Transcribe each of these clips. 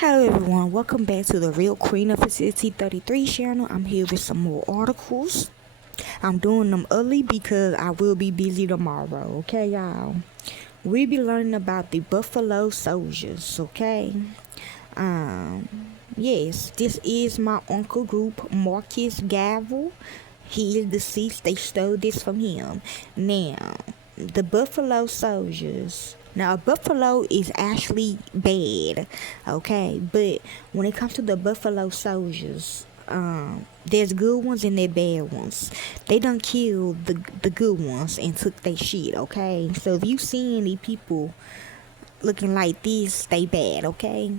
Hello everyone, welcome back to the Real Queen of Facility 33 channel. I'm here with some more articles. I'm doing them early because I will be busy tomorrow, okay y'all? We'll be learning about the Buffalo Soldiers, okay? Yes, this is my uncle group, Marcus Gavel. He is deceased, they stole this from him. Now, the Buffalo Soldiers. Now, buffalo is actually bad, okay? But when it comes to the Buffalo Soldiers, there's good ones and there's bad ones. They done killed the good ones and took their shit, okay? So if you see any people looking like this, they bad, okay?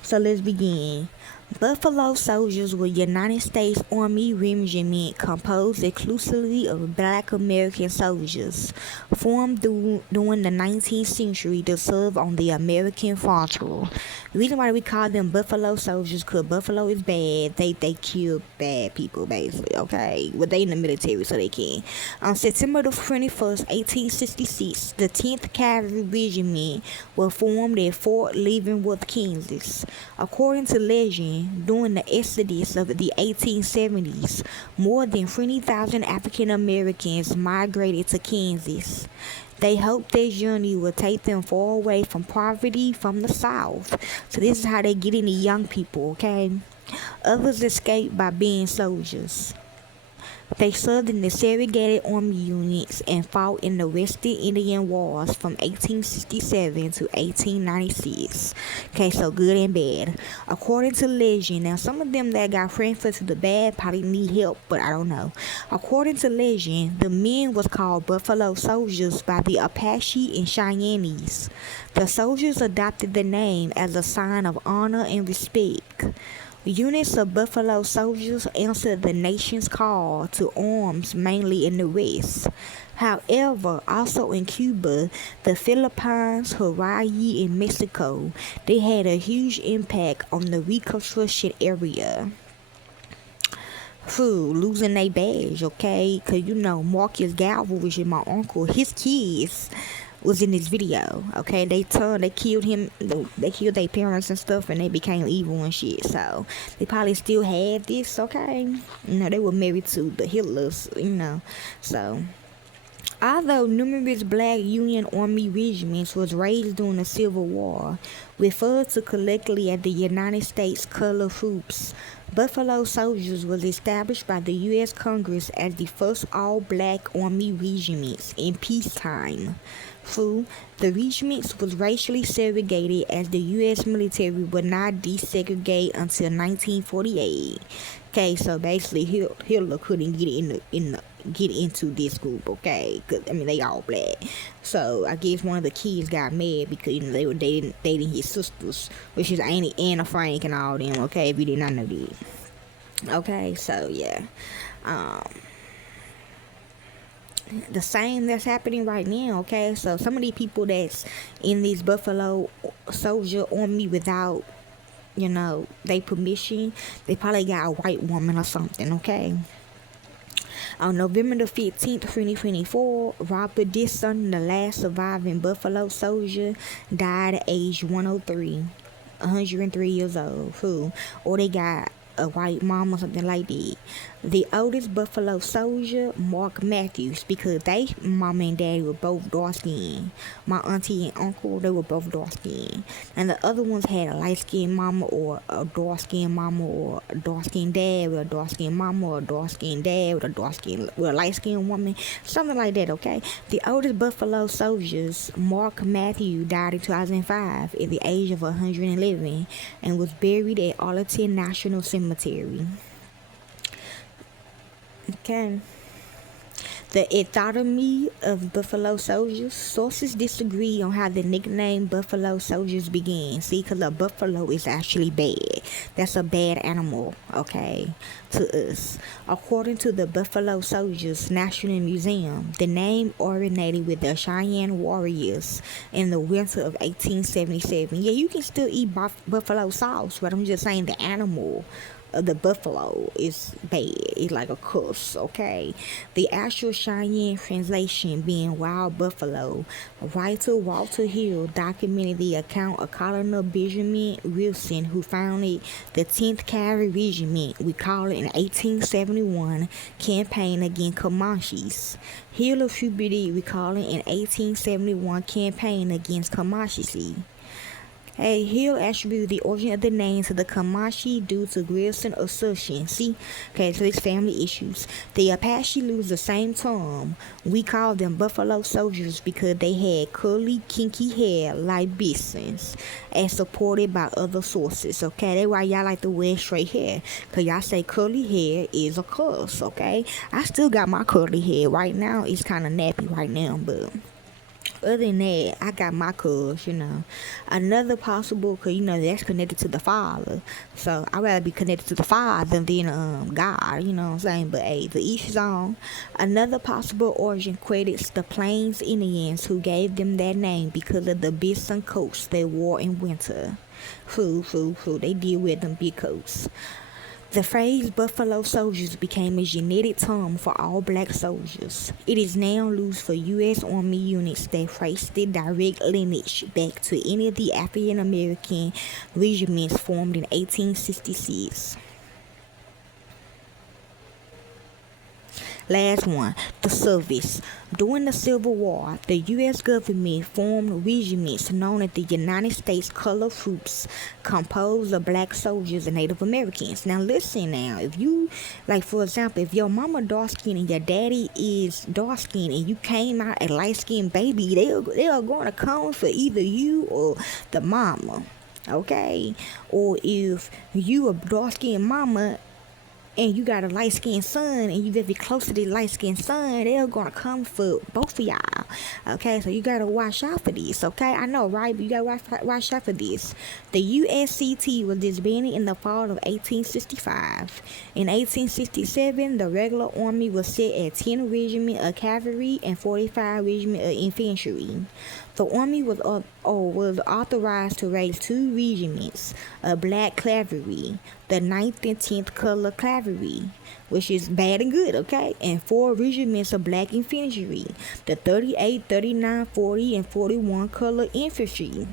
So let's begin. Buffalo Soldiers were United States Army regiment composed exclusively of black American soldiers, formed during the 19th century to serve on the American frontier. The reason why we call them Buffalo Soldiers because Buffalo is bad. They kill bad people basically, okay? Well, they in the military so they can. On September the 21st, 1866, the 10th Cavalry Regiment was formed at Fort Leavenworth, Kansas. According to legend, during the exodus of the 1870s, more than 20,000 African Americans migrated to Kansas. They hoped their journey would take them far away from poverty from the South. So this is how they get into young people, okay? Others escaped by being soldiers. They served in the segregated army units and fought in the Western Indian Wars from 1867 to 1896. Okay, so good and bad. According to legend, now some of them that got transferred to the bad probably need help, but I don't know. According to legend, the men was called Buffalo Soldiers by the Apache and Cheyennes. The soldiers adopted the name as a sign of honor and respect. Units of Buffalo Soldiers answered the nation's call to arms mainly in the West. However, also in Cuba, the Philippines, Hawaii, and Mexico, they had a huge impact on the Reconstruction area. Losing their badge, okay? Because, Marcus Galvin, which is my uncle, his kids was in this video, okay? They killed him, they killed their parents and stuff, and they became evil and shit. So they probably still had this, okay? They were married to the Hitlers, So although numerous black Union Army regiments was raised during the Civil War, referred to collectively as the United States Colored Troops, Buffalo Soldiers was established by the U.S. Congress as the first all-black Army regiments in peacetime. The regiments was racially segregated as the U.S. military would not desegregate until 1948. Okay, so basically Hitler couldn't get into this group, okay? Cause they all black. So I guess one of the kids got mad because they were dating his sisters, which is Anna Frank and all them. Okay, if you did not know that. Okay, so yeah, the same that's happening right now, okay? So some of these people that's in these Buffalo Soldier Army without, they permission, they probably got a white woman or something, okay? On November the 15th, 2024, Robert Disson, the last surviving Buffalo Soldier, died at age 103, 103 years old. Or they got a white mom or something like that. The oldest Buffalo Soldier, Mark Matthews, because they mama and daddy were both dark skinned. My auntie and uncle, they were both dark skinned. And the other ones had a light skinned mama or a dark skinned mama or a dark skinned dad with a dark skinned mama or a dark skinned dad with a light skinned woman. Something like that, okay? The oldest Buffalo Soldiers, Mark Matthews, died in 2005 at the age of 111 and was buried at Arlington National Cemetery. Okay. The etymology of Buffalo Soldiers. Sources disagree on how the nickname Buffalo Soldiers began. See, because a buffalo is actually bad. That's a bad animal, okay, to us. According to the Buffalo Soldiers National Museum, the name originated with the Cheyenne warriors in the winter of 1877. Yeah, you can still eat buffalo sauce, but I'm just saying the animal of the buffalo is bad. It's like a curse, okay? The actual Cheyenne translation being wild buffalo. Writer Walter Hill documented the account of Colonel Benjamin Wilson, who founded the 10th Cavalry Regiment, we call it, in 1871 campaign against Comanches. Hill attributed, we call it, an 1871 campaign against Comanches. Hill attributed the origin of the name to the Comanche due to Grierson assertion. See? Okay, so it's family issues. The Apache use the same term. We call them Buffalo Soldiers because they had curly, kinky hair like bisons, as supported by other sources. Okay, that's why y'all like to wear straight hair, because y'all say curly hair is a curse. Okay, I still got my curly hair. Right now, it's kind of nappy right now, but other than that, I got my cuz. Another possible, cause that's connected to the Father. So I'd rather be connected to the Father than God, you know what I'm saying? But hey, the each is on. Another possible origin credits the Plains Indians, who gave them that name because of the bison coats they wore in winter. Fool. They deal with them big coats. The phrase Buffalo Soldiers became a genetic term for all black soldiers. It is now used for U.S. Army units that trace their direct lineage back to any of the African American regiments formed in 1866. Last one, the service. During the Civil War, the U.S. government formed regiments known as the United States Colored Troops, composed of black soldiers and Native Americans. Now listen now, if you, like for example, if your mama dark skinned and your daddy is dark skinned and you came out a light skinned baby, they are going to come for either you or the mama, okay? Or if you a dark skinned mama and you got a light-skinned son, and you very close to the light-skinned son, they're gonna come for both of y'all. Okay, so you gotta watch out for this. Okay, I know, right? But you gotta watch out for this. The USCT was disbanded in the fall of 1865. In 1867, the regular army was set at 10 regiments of cavalry and 45 regiments of infantry. The army was authorized to raise 2 regiments of black cavalry, the 9th and 10th color cavalry, which is bad and good, okay, and 4 regiments of black infantry, the 38, 39, 40, and 41 color infantry.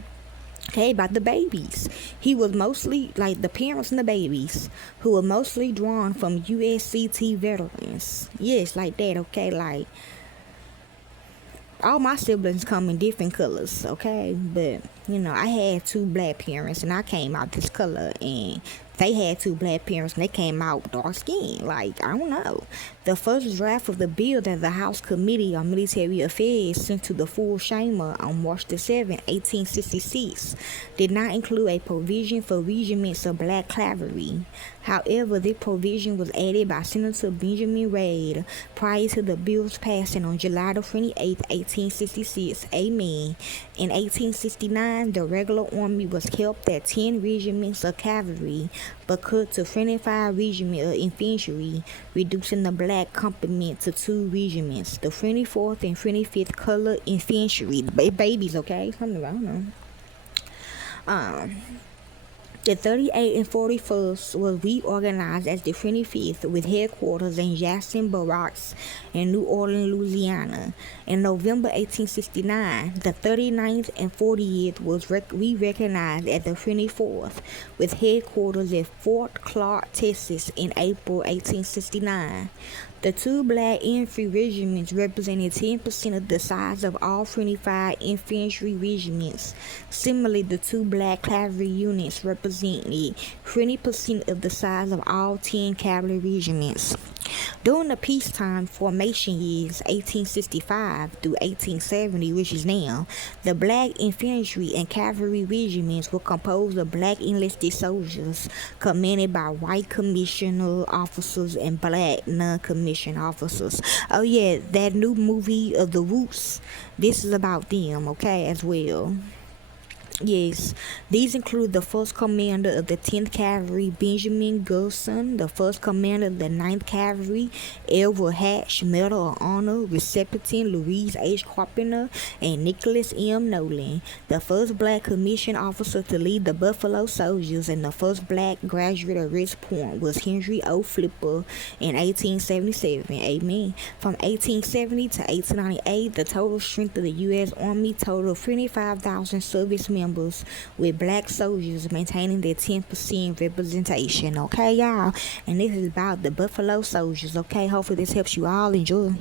Okay, about the babies. He was mostly, like the parents and the babies, who were mostly drawn from USCT veterans. Yes, like that, okay, like all my siblings come in different colors, okay? But, I had 2 black parents and I came out this color, and they had 2 black parents and they came out dark skinned. Like, I don't know. The first draft of the bill that the House Committee on Military Affairs sent to the full chamber on March 7, 1866, did not include a provision for regiments of black cavalry. However, this provision was added by Senator Benjamin Reid prior to the bill's passing on July 28, 1866. Amen. In 1869, the regular army was kept at 10 regiments of cavalry, but cut to 25 regiments of infantry, reducing the black complement to 2 regiments, the 24th and 25th color infantry. Babies, okay? Something, I don't know. The 38th and 41st was reorganized as the 25th, with headquarters in Jackson Barracks in New Orleans, Louisiana. In November 1869, the 39th and 40th was re-recognized as the 24th, with headquarters at Fort Clark, Texas in April 1869. The 2 black infantry regiments represented 10% of the size of all 25 infantry regiments. Similarly, the 2 black cavalry units represented 20% of the size of all 10 cavalry regiments. During the peacetime formation years 1865 through 1870, which is now, the black infantry and cavalry regiments were composed of black enlisted soldiers commanded by white commissioned officers and black non-commissioned officers. Oh yeah, that new movie of The Roots, this is about them, okay, as well. Yes, these include the first commander of the 10th Cavalry, Benjamin Gurson, the first commander of the 9th Cavalry, Elver Hatch, Medal of Honor, recipient Louise H. Carpenter, and Nicholas M. Nolan, the first black commissioned officer to lead the Buffalo Soldiers, and the first black graduate of West Point was Henry O. Flipper in 1877. Amen. From 1870 to 1898, the total strength of the U.S. Army totaled 25,000 service members, with black soldiers maintaining their 10% representation. Okay, y'all? And this is about the Buffalo Soldiers. Okay, hopefully this helps you all. Enjoy.